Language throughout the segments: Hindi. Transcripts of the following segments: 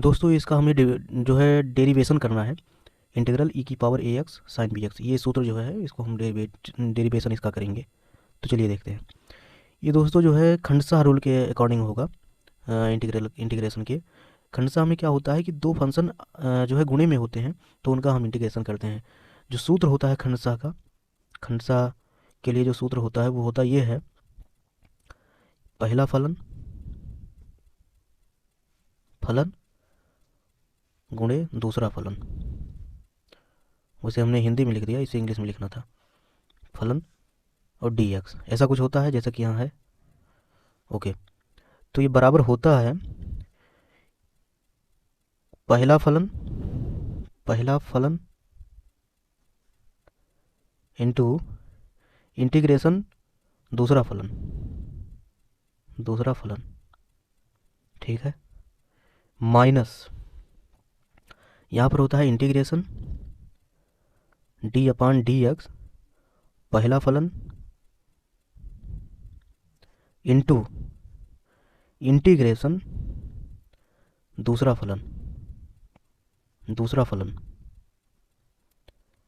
दोस्तों इसका हमें जो है डेरिवेशन करना है। इंटीग्रल ई की power A x sine B x, ये सूत्र जो है इसको हम डेरिवेशन इसका करेंगे। तो चलिए देखते हैं। ये दोस्तों जो है खंडसा रूल के अकॉर्डिंग होगा। इंटीग्रेशन के खंडसा में क्या होता है कि दो फंक्शन जो है गुणे में होते हैं तो उनका हम इंटीग्रेशन करते हैं। जो सूत्र होता है खंडसा का, खंडसा के लिए जो सूत्र होता है वो होता ये है, पहला फलन फलन गुणे दूसरा फलन। वैसे हमने हिंदी में लिख दिया, इसे इंग्लिश में लिखना था, फलन और डी एक्स ऐसा कुछ होता है जैसा कि यहाँ है। ओके, तो ये बराबर होता है पहला फलन इंटू इंटीग्रेशन दूसरा फलन, ठीक है, माइनस यहाँ पर होता है इंटीग्रेशन डी अपान डी एक्स पहला फलन इंटू इंटीग्रेशन दूसरा फलन,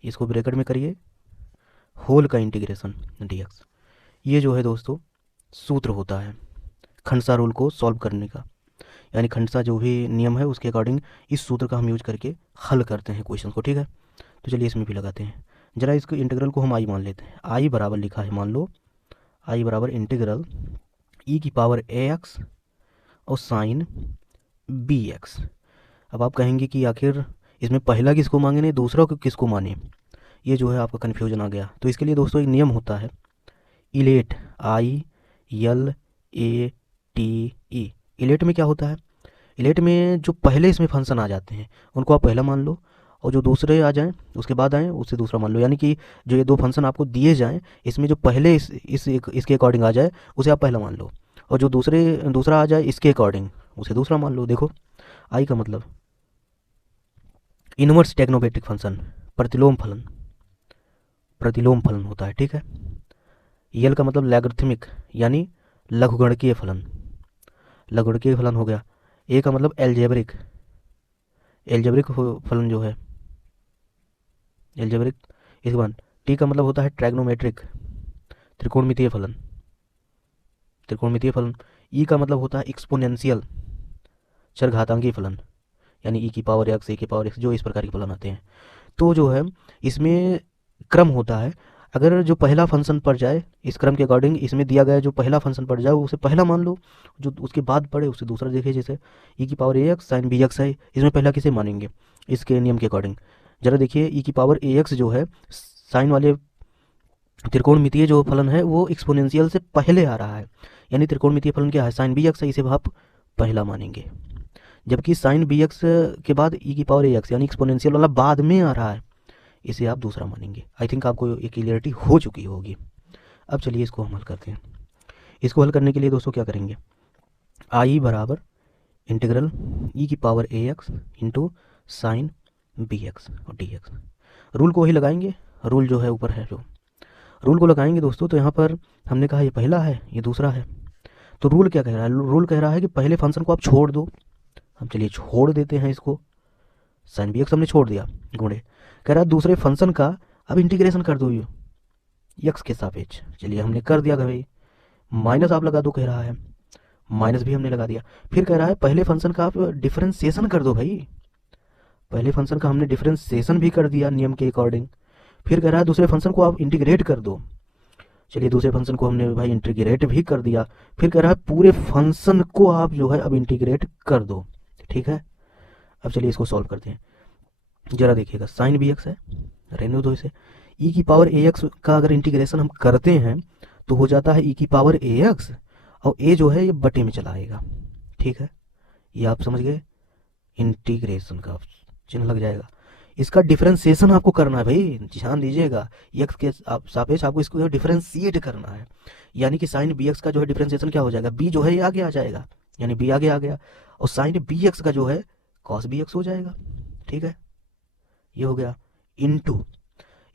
इसको ब्रैकेट में करिए, होल का इंटीग्रेशन डी एक्स। ये जो है दोस्तों सूत्र होता है खंडसा रूल को सॉल्व करने का, यानी खंडसा जो भी नियम है उसके अकॉर्डिंग इस सूत्र का हम यूज करके हल करते हैं क्वेश्चन को, ठीक है। तो चलिए इसमें भी लगाते हैं। जरा इसको इंटीग्रल को हम आई मान लेते हैं। आई बराबर लिखा है, मान लो आई बराबर इंटीग्रल ई की पावर ए एक्स और साइन बी एक्स। अब आप कहेंगे कि आखिर इसमें पहला किसको मांगे नहीं दूसरा को किसको माने, ये जो है आपका कन्फ्यूजन आ गया। तो इसके लिए दोस्तों एक नियम होता है, इलेट, I L A T E. इलेट में क्या होता है, इलेट में जो पहले इसमें फंक्शन आ जाते हैं उनको आप पहला मान लो, और जो दूसरे आ जाएं उसके बाद आएँ उससे दूसरा मान लो। यानी कि जो ये दो फंक्शन आपको दिए जाएं इसमें जो पहले इसके अकॉर्डिंग आ जाए उसे आप पहला मान लो, और जो दूसरा आ जाए इसके अकॉर्डिंग उसे दूसरा मान लो। देखो आई का मतलब इनवर्स टेक्नोमेट्रिक फंक्शन, प्रतिलोम फलन होता है, ठीक है। यल का मतलब लैगरिथमिक यानी लघुगणकीय फलन हो गया। ए का मतलब एल्जेब्रिक फलन जो है एल्जेब्रिक। इसके बाद टी का मतलब होता है ट्रैग्नोमेट्रिक, त्रिकोणमितीय फलन। ई का मतलब होता है एक्सपोनेंशियल, चरघातांकी फलन, यानी ई की पावर एक्स, ए की पावर एक्स, जो इस प्रकार के फलन आते हैं। तो जो है इसमें क्रम होता है, अगर जो पहला फंक्शन पड़ जाए इस क्रम के अकॉर्डिंग, इसमें दिया गया जो पहला फंक्शन पड़ जाए उसे पहला मान लो, जो उसके बाद पड़े उसे दूसरा देखे। जैसे ई की power A x sine B x है, इसमें पहला किसे मानेंगे इसके नियम के अकॉर्डिंग। जरा देखिए ई की पावर ए एक्स जो है साइन वाले त्रिकोणमितीय जो फलन है वो एक्सपोनेंशियल से पहले आ रहा है, यानी त्रिकोणमितीय फलन क्या है, साइन बी एक्स है, इसे आप पहला मानेंगे। जबकि साइन बी एक्स के बाद ई की पावर ए एक्स यानी एक्सपोनेंशियल वाला बाद में आ रहा है, इसे आप दूसरा मानेंगे। आई थिंक आपको ये क्लियरिटी हो चुकी होगी। अब चलिए इसको हम हल करते हैं। इसको हल करने के लिए दोस्तों क्या करेंगे, आई बराबर इंटीग्रल ई की power A X into sine B X और डी एक्स। रूल को ही लगाएंगे, रूल जो है ऊपर है, जो रूल को लगाएंगे दोस्तों। तो यहाँ पर हमने कहा ये पहला है ये दूसरा है, तो रूल क्या कह रहा है, रूल कह रहा है कि पहले फंक्शन को आप छोड़ दो। हम चलिए छोड़ देते हैं इसको, साइन बी एक्स हमने छोड़ दिया, गुणे कह रहा है दूसरे फंक्शन का अब इंटीग्रेशन कर दो यक्स के सापेक्ष। चलिए हमने कर दिया भाई, माइनस आप लगा दो कह रहा है, माइनस भी हमने लगा दिया। फिर कह रहा है पहले फंक्शन का आप डिफरेंशिएशन कर दो भाई, पहले फंक्शन का हमने डिफरेंशिएशन भी कर दिया नियम के अकॉर्डिंग। फिर कह रहा है दूसरे फंक्शन को आप इंटीग्रेट कर दो। चलिए दूसरे फंक्शन को हमने भाई इंटीग्रेट भी कर दिया। फिर कह रहा है पूरे फंक्शन को आप जो है अब इंटीग्रेट कर दो, ठीक है। अब चलिए इसको सॉल्व करते हैं। जरा देखिएगा साइन बी एक्स है, रहने दो इसे। ई की पावर ए एक्स का अगर इंटीग्रेशन हम करते हैं तो हो जाता है ई की पावर ए एक्स, और ए जो है ये बटे में चला आएगा, ठीक है। ये आप समझ गए, इंटीग्रेशन का चिन्ह लग जाएगा। इसका डिफरेंशिएशन आपको करना है भाई, ध्यान दीजिएगा, एक्स के सापेक्ष आपको इसको डिफरेंशिएट करना है। यानी कि साइन बी एक्स का जो है डिफरेंशिएशन क्या हो जाएगा, बी जो है ये आगे आ जाएगा, यानी बी आगे आ गया, और साइन बी एक्स का जो है कॉस बी एक्स हो जाएगा, ठीक है। ये हो गया इनटू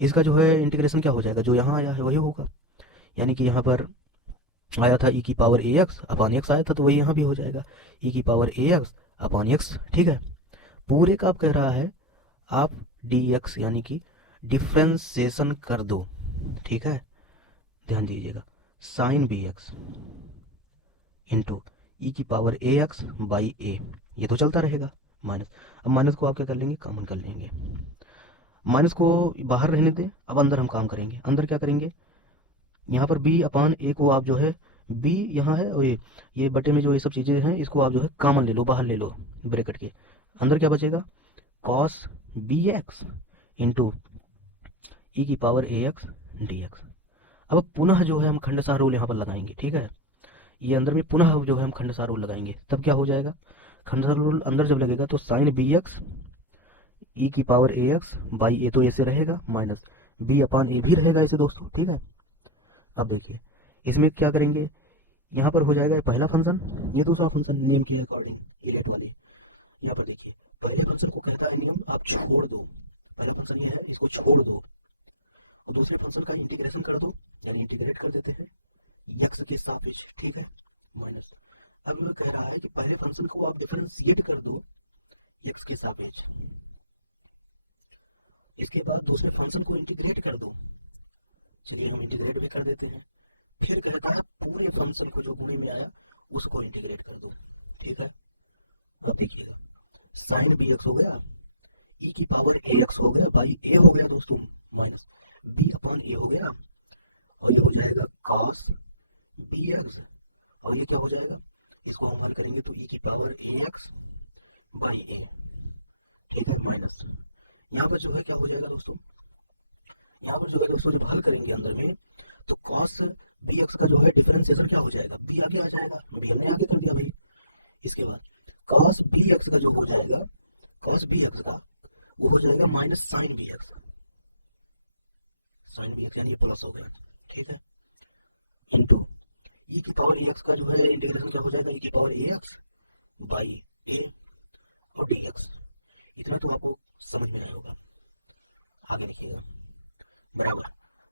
इसका जो है इंटीग्रेशन क्या हो जाएगा, जो यहाँ आया है वही होगा, यानी कि यहाँ पर आया था ई की power A x upon x आया था, तो वही यहाँ भी हो जाएगा, ई की power A X upon x, ठीक है। पूरे का आप कह रहा है आप डी एक्स यानी कि डिफ्रेंसिएशन कर दो, ठीक है, ध्यान दीजिएगा, sign B X into e की पावर ए एक्स बाई ए, ये तो चलता रहेगा माइनस। अब माइनस को आप क्या कर लेंगे, कॉमन कर लेंगे, माइनस को बाहर रहने दें। अब अंदर हम काम करेंगे, अंदर क्या करेंगे, यहाँ पर बी अपान ए को आप जो है, बी यहाँ है और ये बटे में जो ये सब चीज़ें हैं इसको आप जो है कॉमन ले लो, बाहर ले लो ब्रैकेट के अंदर, क्या बचेगा, cos B X into e की power A X D x. अब पुनः जो है हम खंडसार रूल यहाँ पर लगाएंगे, ठीक है, ये अंदर में पुनः जो है हम खंडसार रूल लगाएंगे, तब क्या हो जाएगा, खंडसार रूल अंदर जब लगेगा तो साइन बी एक्स ई की पावर ए एक्स बाई ए तो ऐसे रहेगा, माइनस बी अपान ए भी रहेगा ऐसे दोस्तों, ठीक है। अब देखिए इसमें क्या करेंगे, यहाँ पर हो जाएगा ये पहला फंक्शन, ये दूसरा फंक्शन नेम के अकॉर्डिंग ये लेट वाली। यहाँ पर देखिए पहले फंक्शन को कहता है नियम आप छोड़ दो, पहला फंक्शन ये है इसको छोड़ दो, और दूसरे फंक्शन का इंटीग्रेशन कर दो, यानी इंटीग्रेट कर देते हैं एक्स के सापेक्ष, ठीक है, माइनस। अब ये कह रहा है कि पहले फंक्शन को आप डिफरेंशिएट कर दो एक्स के सापेक्ष, इसके बाद दूसरे फंक्शन को इंटीग्रेट कर दो, चलिए हम इंटीग्रेट भी कर देते हैं। फिर कहता है पूरे फंक्शन को जो गुणे में आया उसको इंटीग्रेट कर दो, ठीक है। अब देखिए साइन बी एक्स हो गया, ई की पावर ए एक्स हो गया बाई ए हो गया दोस्तों, माइनस बी अपॉन ए हो गया, और ये हो जाएगा कॉस बी एक्स, और ये क्या हो जाएगा, इसको हम हल करेंगे तो ई की पावर ए एक्स बाई ए, ठीक है, माइनस यहाँ पर जो है क्या हो जाएगा दोस्तों, यहाँ पर जो है दोस्तों जब हल करेंगे अंदर में तो कॉस बी एक्स का जो है डिफरेंशिएशन क्या हो जाएगा, बी आगे आ जाएगा, बी हमने आगे कर दिया भाई। इसके बाद कॉस बी एक्स का जो हो जाएगा, कॉस बी एक्स का वो हो जाएगा minus sine B X, sine B X यानी प्लस हो गया, ठीक है, इंटू ई की पावर ए एक्स का जो है इंटीग्रेशन क्या हो जाएगा, ई की पावर ए एक्स बाई ए और डी एक्स। इतना तो आपको समझ में आएगा, आगे लिखिएगा बराबर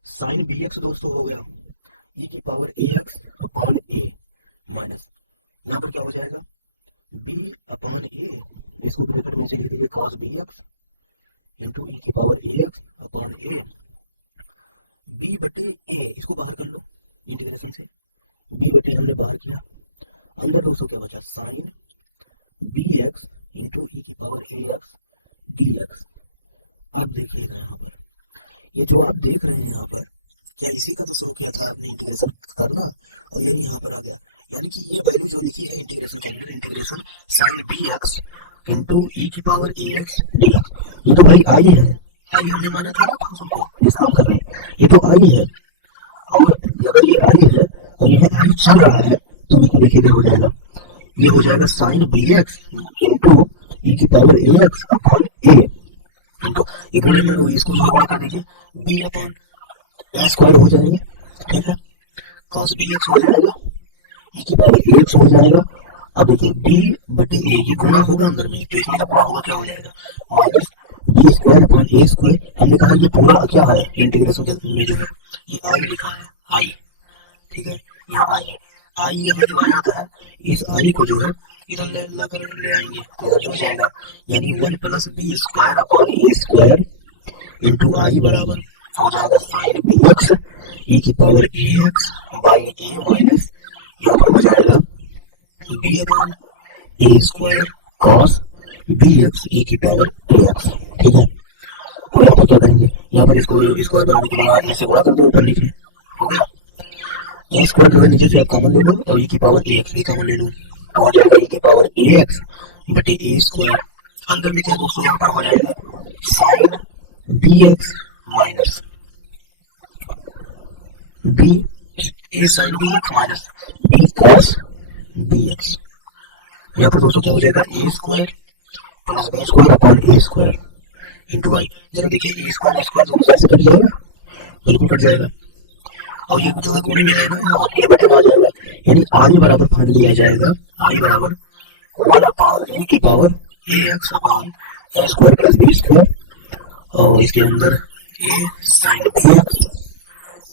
साइन बी एक्स दोस्तों हो गया ई की power A X upon A, minus यहाँ पर क्या हो जाएगा बी अपॉन ए, इसको ब्रैकेट में से लिख दीजिए cos B X into e की power A X upon A, B बटे ए इसको बाहर कर लो इंटीग्रेशन से, बी बटे हमने बाहर किया, अंदर दोस्तों क्या बचा sign B X into e की power A X D x. आप देखिएगा यहाँ पर ये जो आप देख रहे हैं यहाँ पर, क्या इसी का तो शुरू किया था आपने इंटीग्रेशन करना, और ये यहाँ पर आ गया, यानी कि ये वैल्यू जो लिखी है इंटीग्रेशन के अंदर, integration sine B X into e की power A X D X, ये तो भाई आई है, आई हमने माना था फंक्शन को, इस काम कर रहे हैं, ये तो आई है, और अगर ये आई है और ये आई चल रहा है तो देखिए क्या हो जाएगा, ये हो जाएगा sine B X into e की पावर ए एक्स अपॉन ए, एक मिनट में इसको सॉल्व कर दीजिए, बी अपॉन ए स्क्वायर हो जाएगा, ठीक है, कॉस बी एक्स हो जाएगा, ई की पावर ए एक्स हो जाएगा। अब देखिए बी बटे ए की गुणा होगा अंदर में, तो इसमें अपना होगा क्या हो जाएगा, minus B square upon A square. हमने कहा ये पूरा क्या है इंटीग्रेशन में जो है ये आई लिखा है, आई, ठीक है, यहाँ आई, आई यहाँ जो आ जाता है, इस आई को जो है इधर ले आएंगे तो इधर हो जाएगा, यानी 1 plus B square upon A square into आई बराबर हो जाएगा साइन बी एक्स ई की power A x by A minus यहाँ पर हो जाएगा B upon A square cos B x ई की पावर ए एक्स, ठीक है। और यहाँ पर क्या करेंगे, यहाँ पर इसको स्क्वायर बनाने के लिए ऐसे गुणा कर दो ऊपर नीचे, हो गया, ए स्क्वायर जो है नीचे से आप कॉमन ले लो और ई की पावर ए एक्स भी कॉमन ले लो, हो जाएगा ई की पावर ए एक्स बटे ए स्क्वायर, अंदर में क्या दोस्तों यहाँ पर हो जाएगा sine B X minus B A sine B X minus B cos B X, यहाँ पर दोस्तों क्या हो जाएगा A square plus B square upon A square into I. जरा देखिए ए स्क्वायर दोनों साइड से कट जाएगा, बिल्कुल कट जाएगा, और ये जो है गुणे में आएगा और ए बटे आ जाएगा, यानी आई बराबर फाइंड लिया जाएगा, आई बराबर 1 अपॉन ए की power A X upon A square plus B square, और इसके अंदर A sine B X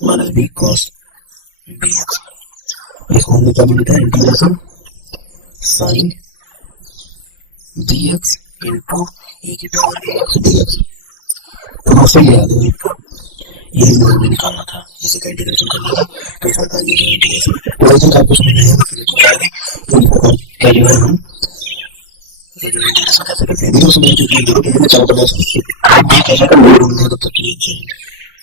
minus B cos B X, इसको हमने क्या लिखा है integration sine B X into e की power A X D X. तो सही है आपका, ये हमें निकालना था, इसी का इंटीग्रेशन करना था। तो इस प्रकार ये जो इंटीग्रेशन तो आई थिंक आपको समझ में आएगा, फिर तो आएगा। तो क्या जो है हम ये जो इंटीग्रेशन कैसे करते हैं, तो समझ चुकी है। मैंने चारों तरफ आप भी कैसे कर लो,